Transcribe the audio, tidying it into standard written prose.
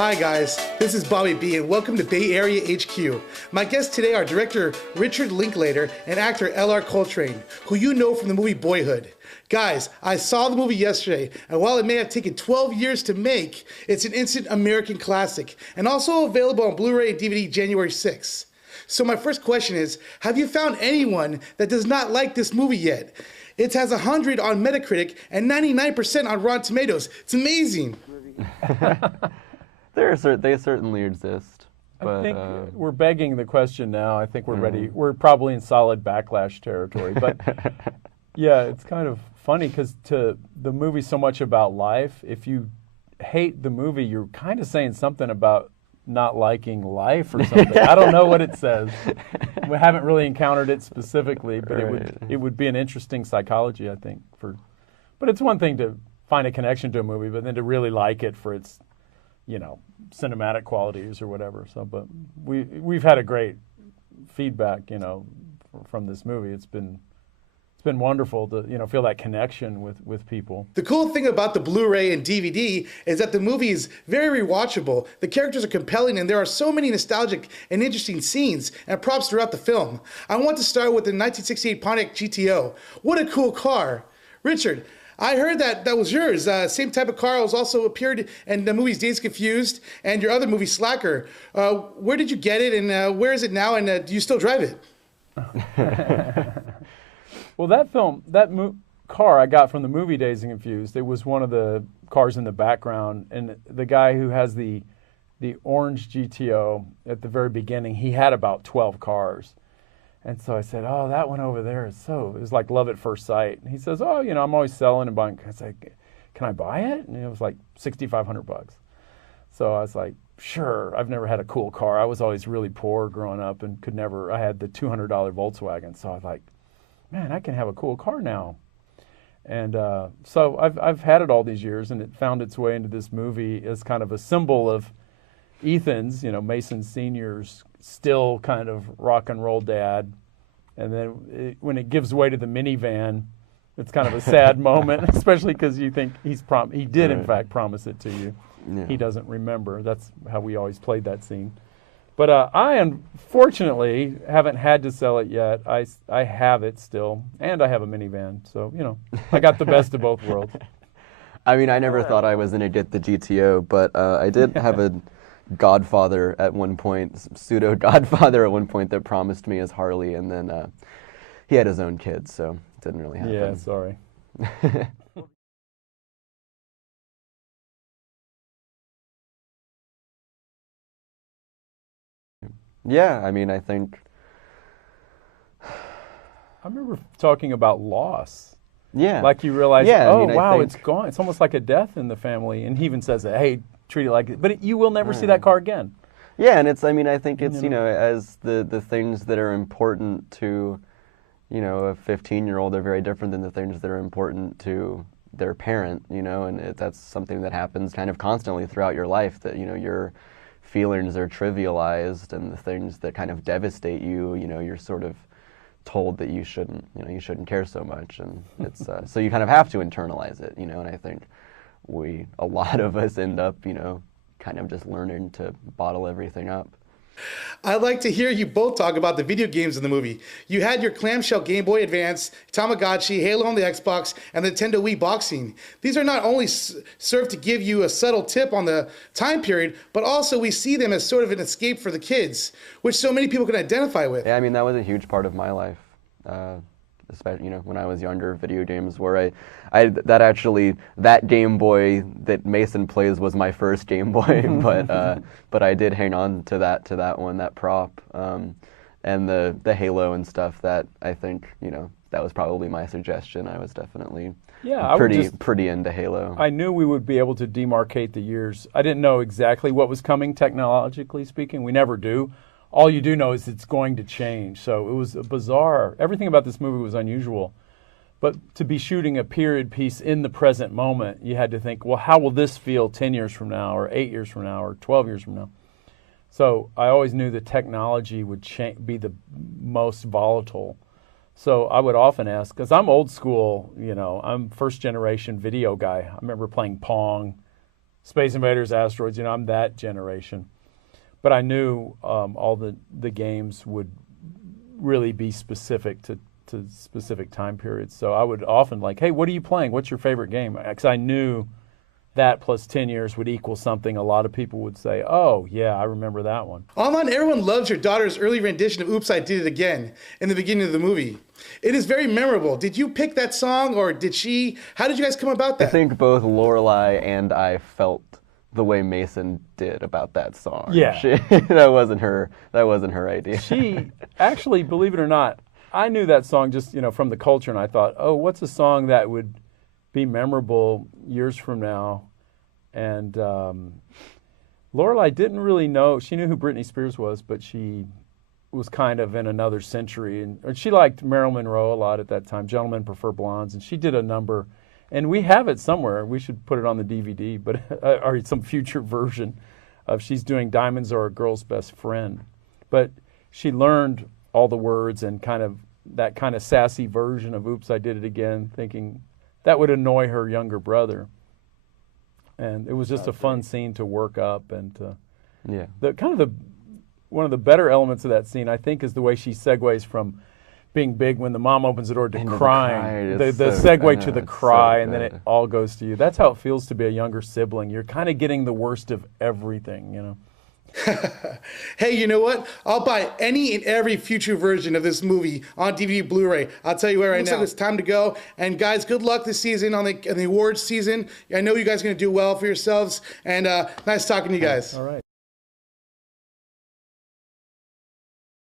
Hi guys, this is Bobby B and welcome to Bay Area HQ. My guests today are director Richard Linklater and actor Ellar Coltraine, who you know from the movie Boyhood. Guys, I saw the movie yesterday, and while it may have taken 12 years to make, it's an instant American classic, and also available on Blu-ray and DVD January 6th. So my first question is, have you found anyone that does not like this movie yet? It has 100 on Metacritic and 99% on Rotten Tomatoes. It's amazing. They certainly exist. But, I think we're begging the question now. I think we're ready. We're probably in solid backlash territory. But yeah, it's kind of funny because the movie's so much about life. If you hate the movie, you're kind of saying something about not liking life or something. I don't know what it says. We haven't really encountered it specifically, but it would be an interesting psychology, I think. But it's one thing to find a connection to a movie, but then to really like it for its, cinematic qualities or whatever. So, but we've had a great feedback, from this movie. It's been wonderful to feel that connection with people. The cool thing about the Blu-ray and DVD is that the movie is very rewatchable. The characters are compelling, and there are so many nostalgic and interesting scenes and props throughout the film. I want to start with the 1968 Pontiac GTO. What a cool car. Richard, I heard that was yours. Same type of car was also appeared in the movies Days Confused and your other movie Slacker. Where did you get it, and where is it now, and do you still drive it? Well, car I got from the movie Days and Confused. It was one of the cars in the background, and the guy who has the orange GTO at the very beginning, he had about 12 cars. And so I said, oh, that one over there it was like love at first sight. And he says, oh, I'm always selling and buying. I said, can I buy it? And it was like $6,500. So I was like, sure. I've never had a cool car. I was always really poor growing up and I had the $200 Volkswagen. So I was like, man, I can have a cool car now. And so I've had it all these years, and it found its way into this movie as kind of a symbol of Ethan's, Mason Sr.'s still kind of rock and roll dad. And then when it gives way to the minivan, it's kind of a sad moment, especially because you think he did in fact promise it to you. Yeah. He doesn't remember. That's how we always played that scene. But I unfortunately haven't had to sell it yet. I have it still, and I have a minivan. So, I got the best of both worlds. I mean, I never thought I was going to get the GTO, but I did have a godfather at one point, pseudo-godfather at one point that promised me his Harley, and then he had his own kids, so it didn't really happen. Yeah, sorry. Yeah, I mean, I think... I remember talking about loss. Yeah. Like you realize, wow, it's gone. It's almost like a death in the family. And he even says that, hey, treat it like it. But you will never see that car again. Yeah, and I think it's, as the things that are important to, a 15-year-old are very different than the things that are important to their parent, and that's something that happens kind of constantly throughout your life, that, your feelings are trivialized, and the things that kind of devastate you, you're sort of told that you shouldn't care so much, and it's so you kind of have to internalize it, and I think a lot of us end up, kind of just learning to bottle everything up. I'd like to hear you both talk about the video games in the movie. You had your clamshell Game Boy Advance, Tamagotchi, Halo on the Xbox, and the Nintendo Wii Boxing. These are not only serve to give you a subtle tip on the time period, but also we see them as sort of an escape for the kids, which so many people can identify with. Yeah, I mean, that was a huge part of my life. Especially, when I was younger, video games where that Game Boy that Mason plays was my first Game Boy, but I did hang on to that one, that prop, and the Halo and stuff. That I think that was probably my suggestion. I was definitely pretty into Halo. I knew we would be able to demarcate the years. I didn't know exactly what was coming technologically speaking. We never do. All you do know is it's going to change. So it was bizarre. Everything about this movie was unusual. But to be shooting a period piece in the present moment, you had to think, well, how will this feel 10 years from now, or 8 years from now, or 12 years from now? So I always knew the technology would be the most volatile. So I would often ask, because I'm old school, I'm first generation video guy. I remember playing Pong, Space Invaders, Asteroids. You know, I'm that generation. But I knew all the games would really be specific to specific time periods. So I would often like, hey, what are you playing? What's your favorite game? Because I knew that plus 10 years would equal something a lot of people would say, oh, yeah, I remember that one. Online, everyone loves your daughter's early rendition of Oops, I Did It Again in the beginning of the movie. It is very memorable. Did you pick that song, or did she? How did you guys come about that? I think both Lorelai and I felt the way Mason did about that song. Yeah. That wasn't her idea. She, actually, believe it or not, I knew that song just, you know, from the culture, and I thought, oh, what's a song that would be memorable years from now? And Lorelai didn't really know. She knew who Britney Spears was, but she was kind of in another century. And she liked Marilyn Monroe a lot at that time. Gentlemen Prefer Blondes. And she did a number. And we have it somewhere. We should put it on the DVD, but or some future version of she's doing Diamonds Are a Girl's Best Friend. But she learned all the words and kind of that kind of sassy version of Oops, I Did It Again, thinking that would annoy her younger brother. And it was just a fun scene to work up, and yeah. One of the better elements of that scene, I think, is the way she segues from being big when the mom opens the door to crying. The segue to the cry, and then it all goes to you. That's how it feels to be a younger sibling. You're kind of getting the worst of everything, you know. Hey, you know what? I'll buy any and every future version of this movie on DVD, Blu-ray. I'll tell you what, right now, like it's time to go. And guys, good luck this season on the awards season. I know you guys are going to do well for yourselves. And nice talking to you guys. All right.